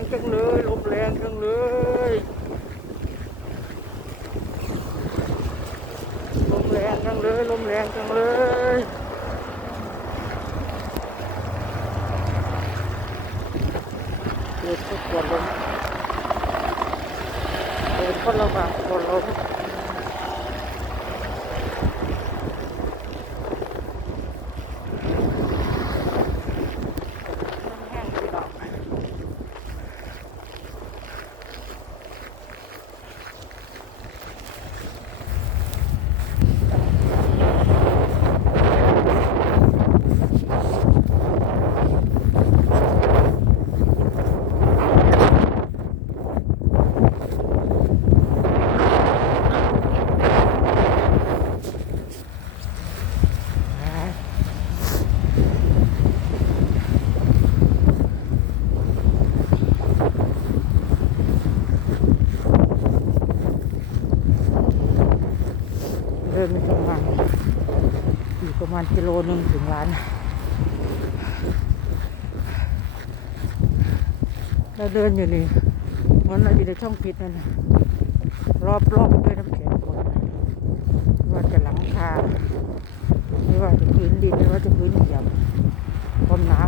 งจังเลยลมแรงจังเลยลมแรงจังเลยลมแรงจังเลยเกิดทุกคนลมเกิดคนละบางคนลมแห้งๆดีดอก เดินไปทำงานอีกประมาณกิโลหนึ่งถึงร้าน เราเดินอยู่นี่เหมือนเราอยู่ในช่องปิดนั่นนะรอบรอบด้วยน้ำแข็งหมดว่าจะหลังคาไม่ว่าจะพื้นดินไม่ว่าจะพื้นเหยียบความหนาของน้ำแข็ง